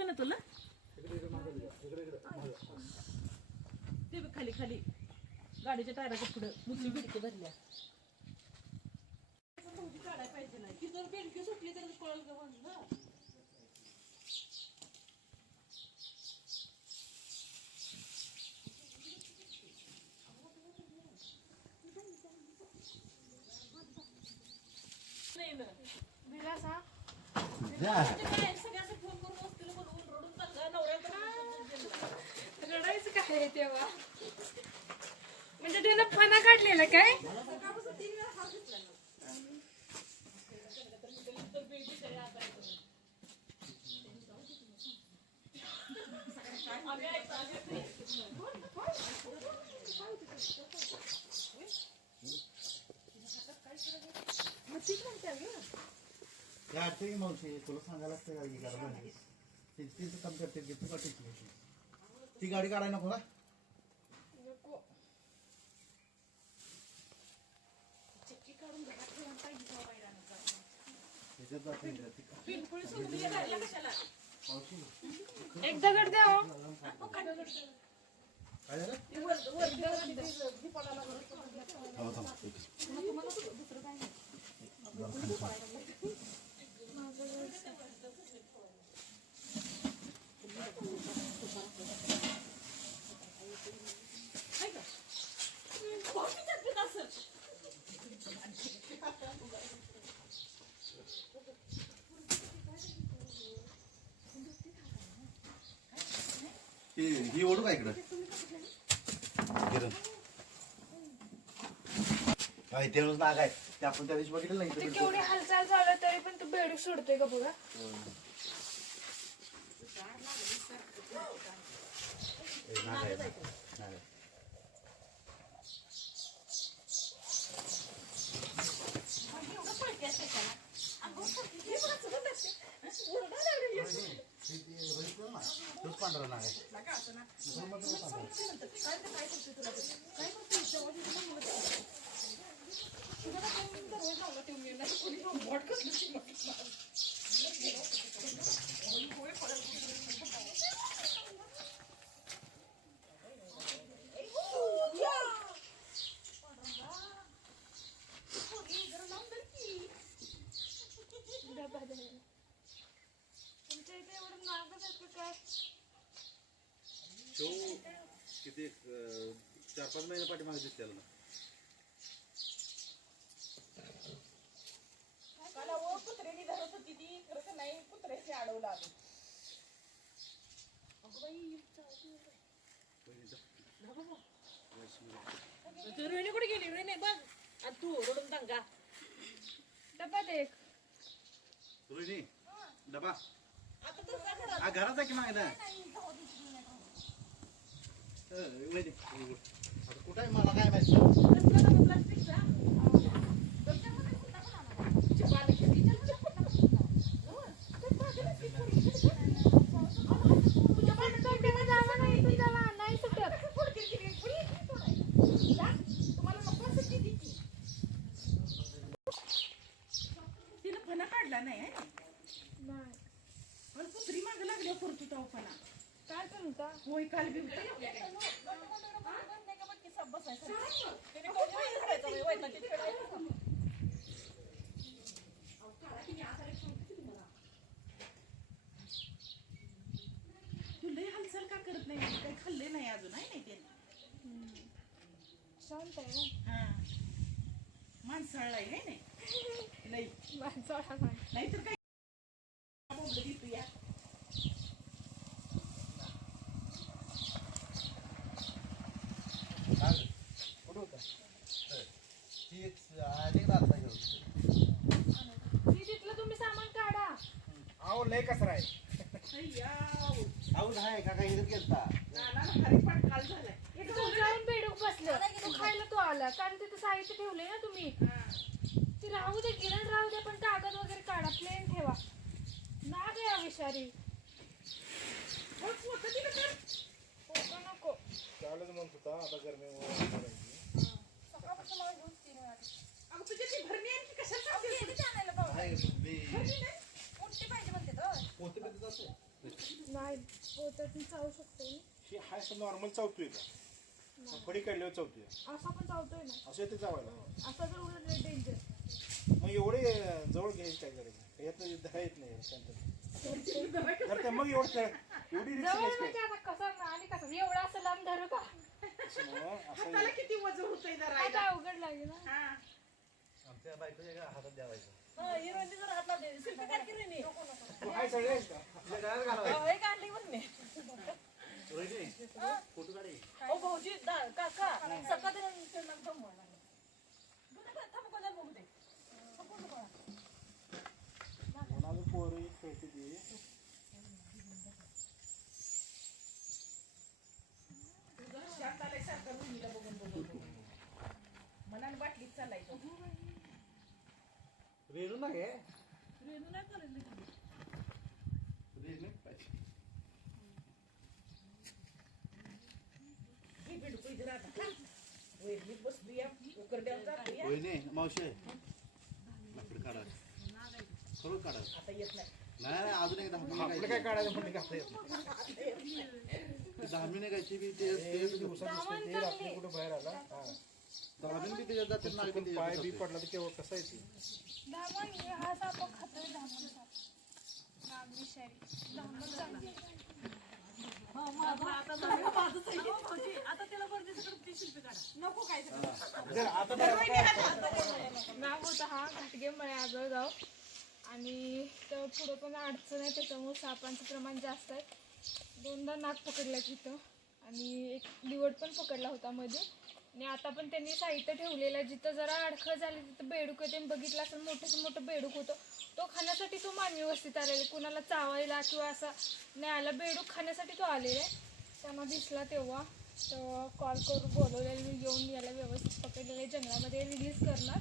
दिसलं ना तुला ते खाली खाली गाडीच्या टायराच्या पुढे मुसली बिडके भरल्या काढायला पाहिजे नाही ती जर बेडकी सुटली तर कळल का म्हणलं सगळ्यांना फोन करून वस्तीला बोलवून रडून चालला नवऱ्याचा रडायचं काय तेव्हा म्हणजे त्यानं फणा काढलेला काय मावशी तुला सांगायला काम करते ती गाडी काढायला नको ना एक दगड द्या ही ओढू का इकडं तेच नाग आहे ते आपण त्या दिवशी बघितलं नाही केवढी हालचाल झालं तरी पण तू बेडूक सोडतोय का बघा पांढरा नाग आहे किती 4-5 महिने पाठीमागे दिसलेला ना कुत्र्याने धरत होती ती खरं नाही कुत्र्याशी अडवलं आलं रोहिणी कुठे गेली रोहिणी बघ आणि तू रडून दंगा डबा दे रोहिणी डबा घरात आहे की मागे ना कुठे आहे मला काय माहिती प्लास्टिकचा तिनं फणा काढला नाही कुत्री मागे लागल्या करतो तो फणा काय म्हणता होय काल बी तुला हालचाल का करत नाही काही खाल्ले नाही अजून आहे नाही त्यांनी शांत आहे हा माणसाळला आहे नाही नाही माणसाळा नाही तर काय या तिथलं तुम्ही सामान काढा अहो लय कसरा आहे जाऊन बेडूक बसलं तू खायला तू आला कारण तिथं साहित्य ठेवले ना तुम्ही ती राहू दे गिरण राहू दे पण कागद वगैरे काढा प्लेन ठेवा नाग आहे विषारी नको चालच म्हणत होता आता गरमी पोते नाही पोत्यात चावू शकतो मी. ही हाय असं नॉर्मल चावतोय का मग फडी काढल्यावर चावतोय असा पण चावतोय ना. असं येते चावायला असा तर उलट डेंजर. मग एवढे जवळ घ्यायची काय गरज आहे यात धरा येत नाही शांत तर ते मग एवढं एवढी रिक्स जवळ नाही म्हणजे आता कसं आणि कसं एवढा असं लांब धरू का? असं त्याला किती वजन होतंय जरा आता अवघड लागेल ना. हा आमच्या बायकोच्या हातात द्यावायचं तू हाय सगळे आहेस का आपल्या गळ्यात घालावायचं रोहिणी फोटो काढ कोणाला पोरं खेळते ती तुझं शांत आलंय सारखं रुईला बघून बघून मनाने बाटलीत चालायचं रेणू ना घे रेणू नाही करेल ना तुम्ही. रेणू पाहिजे ही बिडकू इथं राहता का? वैरणीत बसली उकरड्यावर जाते रोहिणी मावशी लाकूड काढा खरं काढा आता येत नाही नाही अजून एक 10 आपलं मिनिट काय काढायचं म्हणते का ते 10 मिनिट गायची बी ते दिवसात दिसतंय ते रात्री कुठं बाहेर आला हा 10 मिनिट त्याच्यात जाते नाळी पण पाय त्याच्यात बी जाते. पडला तर केव्हा कसं आहे ते धामण हा साप खातोय धामण साप. नाग विषारी धामण चांगली आहे. आता त्याला बर्दीचं शिल्पी काढा नको काय जर आता नाग होता हा घाटगे मळे आगळगाव आणि तर पुढं पण अडचण आहे त्याच्यामुळे सापांचं प्रमाण जास्त आहे. 2दा नाग पकडल्यात तिथं आणि एक लिवड पण पकडला होता मध्ये. आणि आता पण त्यांनी साहित्य ठेवलेलं आहे जिथं जरा अडखळ झाली तिथं बेडूक त्यांनी बघितलं असेल मोठं मोठं बेडूक होतं. तो खाण्यासाठी तो मानवी वस्तीत आलेला कुणाला चावायला किंवा असं नाही आला बेडूक खाण्यासाठी तो आलेला आहे. त्यांना दिसला तेव्हा तर कॉल करून बोलवलेलं मी येऊन याला व्यवस्थित पकडलेलं आहे जंगलामध्ये रिलीज करणार